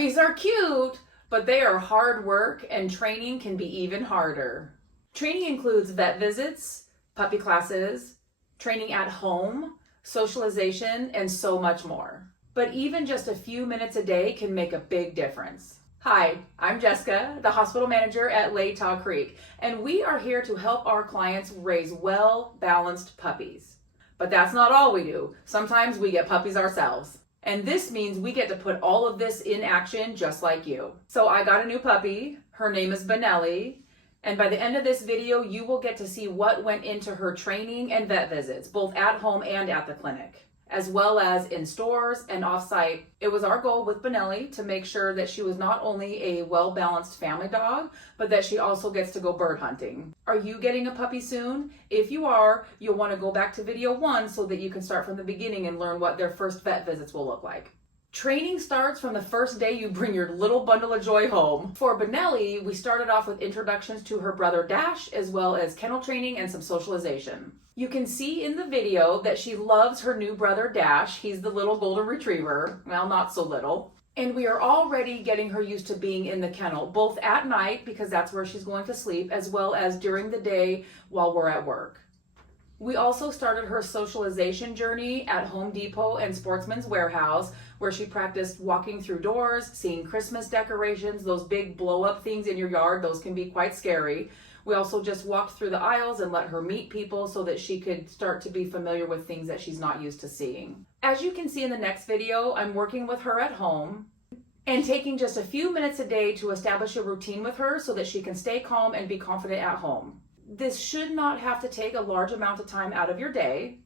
Puppies are cute, but they are hard work and training can be even harder. Training includes vet visits, puppy classes, training at home, socialization, and so much more. But even just a few minutes a day can make a big difference. Hi, I'm Jessica, the hospital manager at Latah Creek, and we are here to help our clients raise well-balanced puppies. But that's not all we do. Sometimes we get puppies ourselves. And this means we get to put all of this in action just like you. So I got a new puppy. Her name is Benelli. And by the end of this video, you will get to see what went into her training and vet visits, both at home and at the clinic, as well as in stores and off-site. It was our goal with Benelli to make sure that she was not only a well-balanced family dog, but that she also gets to go bird hunting. Are you getting a puppy soon? If you are, you'll want to go back to video 1 so that you can start from the beginning and learn what their first vet visits will look like. Training starts from the first day you bring your little bundle of joy home. For Benelli, we started off with introductions to her brother Dash, as well as kennel training and some socialization. You can see in the video that she loves her new brother Dash. He's the little golden retriever. Well, not so little. And we are already getting her used to being in the kennel, both at night, because that's where she's going to sleep, as well as during the day while we're at work. We also started her socialization journey at Home Depot and Sportsman's Warehouse, where she practiced walking through doors, seeing Christmas decorations, those big blow-up things in your yard. Those can be quite scary. We also just walked through the aisles and let her meet people so that she could start to be familiar with things that she's not used to seeing. As you can see in the next video, I'm working with her at home and taking just a few minutes a day to establish a routine with her so that she can stay calm and be confident at home. This should not have to take a large amount of time out of your day.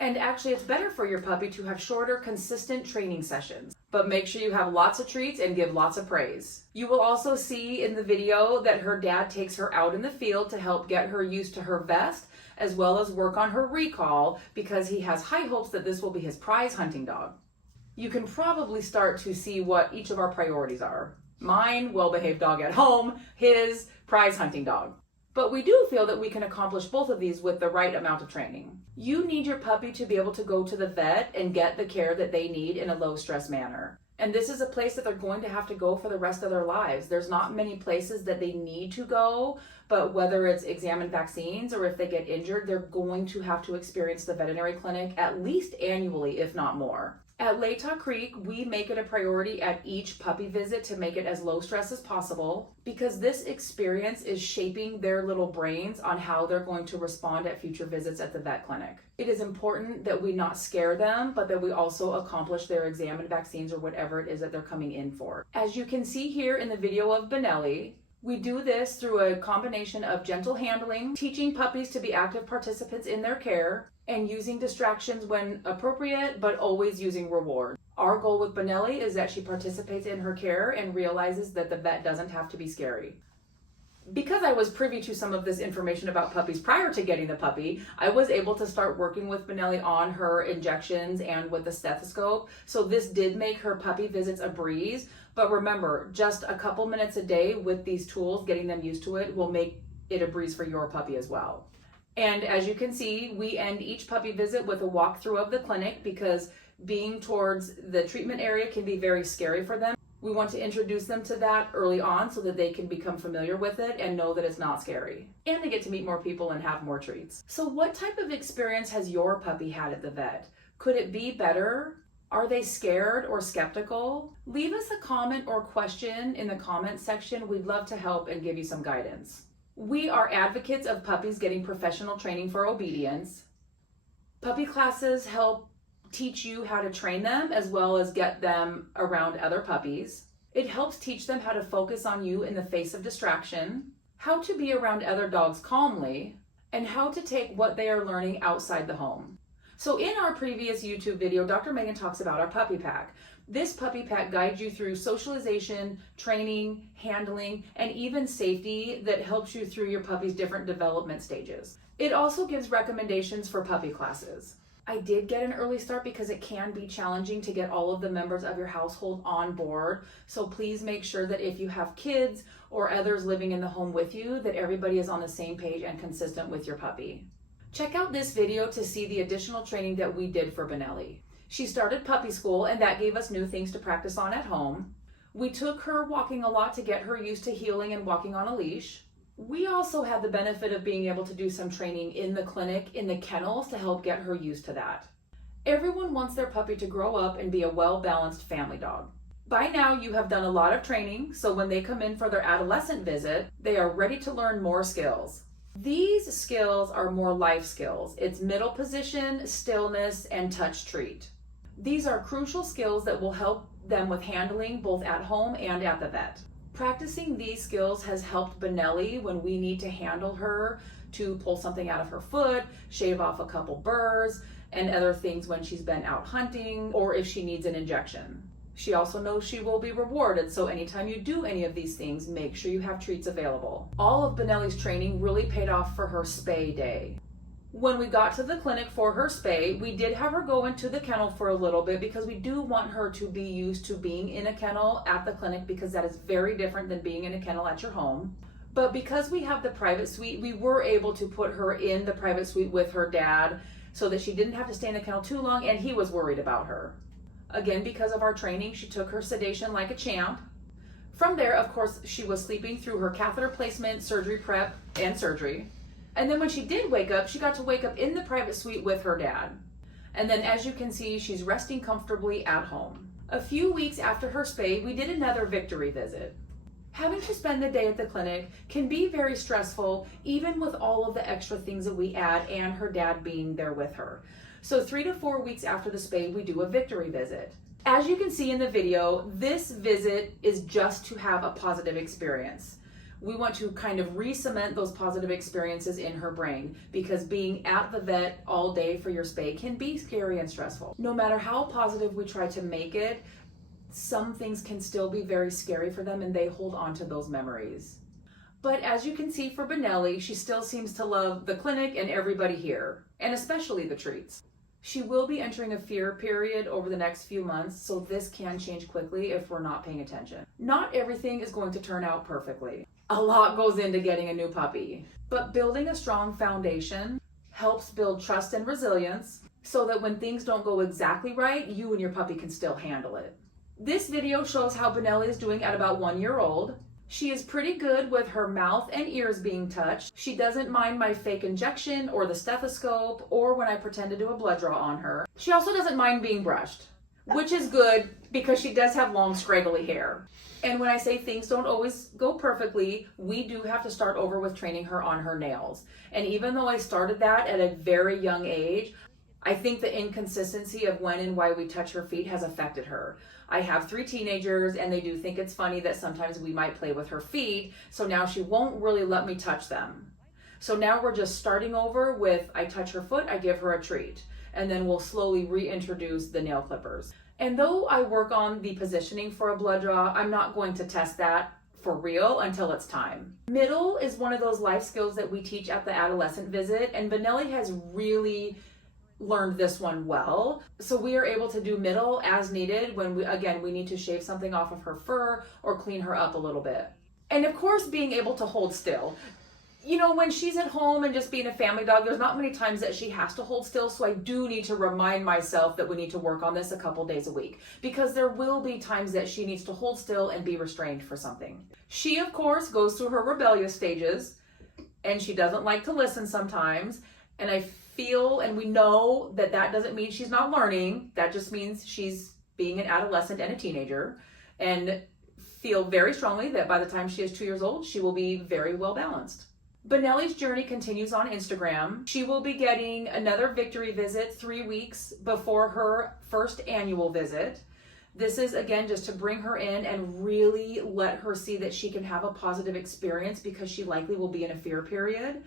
And actually, it's better for your puppy to have shorter, consistent training sessions. But make sure you have lots of treats and give lots of praise. You will also see in the video that her dad takes her out in the field to help get her used to her vest, as well as work on her recall, because he has high hopes that this will be his prize hunting dog. You can probably start to see what each of our priorities are. Mine, well-behaved dog at home; his, prize hunting dog. But we do feel that we can accomplish both of these with the right amount of training. You need your puppy to be able to go to the vet and get the care that they need in a low-stress manner. And this is a place that they're going to have to go for the rest of their lives. There's not many places that they need to go, but whether it's examine vaccines or if they get injured, they're going to have to experience the veterinary clinic at least annually, if not more. At Latah Creek, we make it a priority at each puppy visit to make it as low stress as possible, because this experience is shaping their little brains on how they're going to respond at future visits at the vet clinic. It is important that we not scare them, but that we also accomplish their exam and vaccines or whatever it is that they're coming in for. As you can see here in the video of Benelli, we do this through a combination of gentle handling, teaching puppies to be active participants in their care, and using distractions when appropriate, but always using reward. Our goal with Benelli is that she participates in her care and realizes that the vet doesn't have to be scary. Because I was privy to some of this information about puppies prior to getting the puppy, I was able to start working with Benelli on her injections and with the stethoscope. So this did make her puppy visits a breeze. But remember, just a couple minutes a day with these tools, getting them used to it, will make it a breeze for your puppy as well. And as you can see, we end each puppy visit with a walkthrough of the clinic, because being towards the treatment area can be very scary for them. We want to introduce them to that early on so that they can become familiar with it and know that it's not scary. And they get to meet more people and have more treats. So what type of experience has your puppy had at the vet? Could it be better? Are they scared or skeptical? Leave us a comment or question in the comment section. We'd love to help and give you some guidance. We are advocates of puppies getting professional training for obedience. Puppy classes help teach you how to train them as well as get them around other puppies. It helps teach them how to focus on you in the face of distraction, how to be around other dogs calmly, and how to take what they are learning outside the home. So in our previous YouTube video, Dr. Megan talks about our puppy pack. This puppy pack guides you through socialization, training, handling, and even safety that helps you through your puppy's different development stages. It also gives recommendations for puppy classes. I did get an early start because it can be challenging to get all of the members of your household on board. So please make sure that if you have kids or others living in the home with you, that everybody is on the same page and consistent with your puppy. Check out this video to see the additional training that we did for Benelli. She started puppy school, and that gave us new things to practice on at home. We took her walking a lot to get her used to heeling and walking on a leash. We also had the benefit of being able to do some training in the clinic, in the kennels, to help get her used to that. Everyone wants their puppy to grow up and be a well-balanced family dog. By now, you have done a lot of training, so when they come in for their adolescent visit, they are ready to learn more skills. These skills are more life skills. It's middle position, stillness, and touch treat. These are crucial skills that will help them with handling both at home and at the vet. Practicing these skills has helped Benelli when we need to handle her to pull something out of her foot, shave off a couple burrs, and other things when she's been out hunting or if she needs an injection. She also knows she will be rewarded, so anytime you do any of these things, make sure you have treats available. All of Benelli's training really paid off for her spay day. When we got to the clinic for her spay, we did have her go into the kennel for a little bit because we do want her to be used to being in a kennel at the clinic, because that is very different than being in a kennel at your home. But because we have the private suite, we were able to put her in the private suite with her dad so that she didn't have to stay in the kennel too long, and he was worried about her. Again, because of our training, she took her sedation like a champ. From there, of course, she was sleeping through her catheter placement, surgery prep, and surgery. And then when she did wake up, she got to wake up in the private suite with her dad. And then as you can see, she's resting comfortably at home. A few weeks after her spay, we did another victory visit. Having to spend the day at the clinic can be very stressful, even with all of the extra things that we add and her dad being there with her. So 3 to 4 weeks after the spay, we do a victory visit. As you can see in the video, this visit is just to have a positive experience. We want to kind of re-cement those positive experiences in her brain, because being at the vet all day for your spay can be scary and stressful. No matter how positive we try to make it, some things can still be very scary for them and they hold on to those memories. But as you can see for Benelli, she still seems to love the clinic and everybody here, and especially the treats. She will be entering a fear period over the next few months, so this can change quickly if we're not paying attention. Not everything is going to turn out perfectly. A lot goes into getting a new puppy, but building a strong foundation helps build trust and resilience so that when things don't go exactly right, you and your puppy can still handle it. This video shows how Benelli is doing at about 1 year old. She is pretty good with her mouth and ears being touched. She doesn't mind my fake injection or the stethoscope or when I pretend to do a blood draw on her. She also doesn't mind being brushed, which is good because she does have long scraggly hair. And when I say things don't always go perfectly, we do have to start over with training her on her nails. And even though I started that at a very young age, I think the inconsistency of when and why we touch her feet has affected her. I have 3 teenagers and they do think it's funny that sometimes we might play with her feet, so now she won't really let me touch them. So now we're just starting over with, I touch her foot, I give her a treat, and then we'll slowly reintroduce the nail clippers. And though I work on the positioning for a blood draw, I'm not going to test that for real until it's time. Middle is one of those life skills that we teach at the adolescent visit, and Benelli has really learned this one well. So we are able to do middle as needed when we need to shave something off of her fur or clean her up a little bit. And of course, being able to hold still. You know, when she's at home and just being a family dog, there's not many times that she has to hold still, so I do need to remind myself that we need to work on this a couple days a week, because there will be times that she needs to hold still and be restrained for something. She, of course, goes through her rebellious stages, and she doesn't like to listen sometimes, and I feel, and we know that that doesn't mean she's not learning, that just means she's being an adolescent and a teenager, and feel very strongly that by the time she is 2 years old, she will be very well balanced. Benelli's journey continues on Instagram. She will be getting another victory visit 3 weeks before her first annual visit. This is, again, just to bring her in and really let her see that she can have a positive experience, because she likely will be in a fear period.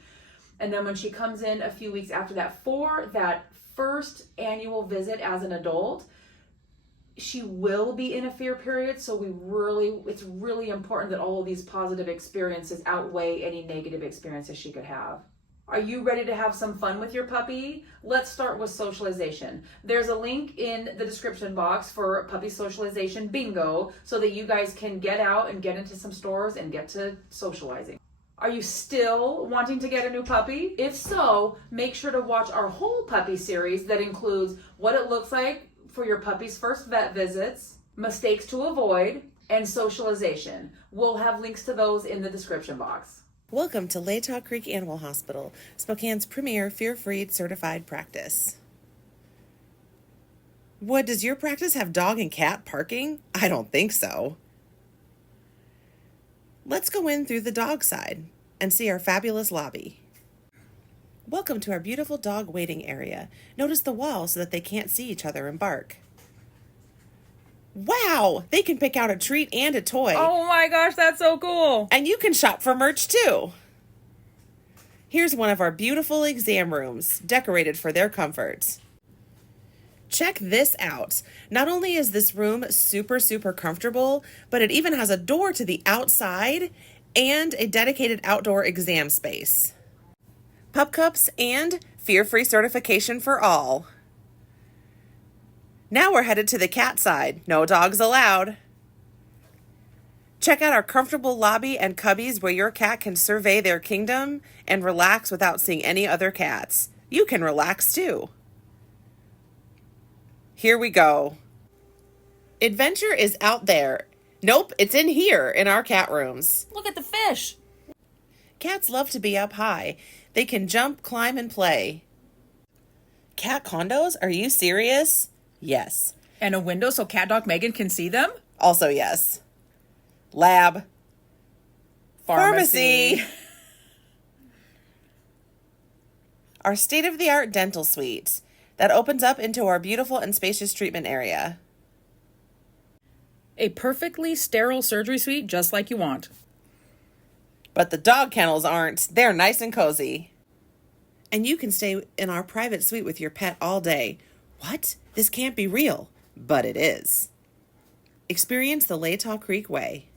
And then when she comes in a few weeks after that for that first annual visit as an adult, she will be in a fear period, so it's really important that all of these positive experiences outweigh any negative experiences she could have. Are you ready to have some fun with your puppy? Let's start with socialization. There's a link in the description box for Puppy Socialization Bingo so that you guys can get out and get into some stores and get to socializing. Are you still wanting to get a new puppy? If so, make sure to watch our whole puppy series that includes what it looks like for your puppy's first vet visits, mistakes to avoid, and Socialization. We'll have links to those in the description box. Welcome to Latah Creek Animal Hospital, Spokane's premier fear-free certified practice. What, does your practice have dog and cat parking? I don't think so. Let's go in through the dog side and see our fabulous lobby. Welcome to our beautiful dog waiting area. Notice the wall so that they can't see each other and bark. Wow, they can pick out a treat and a toy. Oh my gosh, that's so cool. And you can shop for merch too. Here's one of our beautiful exam rooms, decorated for their comfort. Check this out. Not only is this room super comfortable, but it even has a door to the outside and a dedicated outdoor exam space. Pup cups and fear-free certification for all. Now we're headed to the cat side. No dogs allowed. Check out our comfortable lobby and cubbies where your cat can survey their kingdom and relax without seeing any other cats. You can relax too. Here we go. Adventure is out there. Nope, it's in here in our cat rooms. Look at the fish. Cats love to be up high. They can jump, climb, and play. Cat condos? Are you serious? Yes. And a window so cat dog Megan can see them? Also yes. Lab. Pharmacy. Our state-of-the-art dental suite that opens up into our beautiful and spacious treatment area. A perfectly sterile surgery suite just like you want. But the dog kennels aren't. They're nice and cozy. And you can stay in our private suite with your pet all day. What? This can't be real. But it is. Experience the Latah Creek way.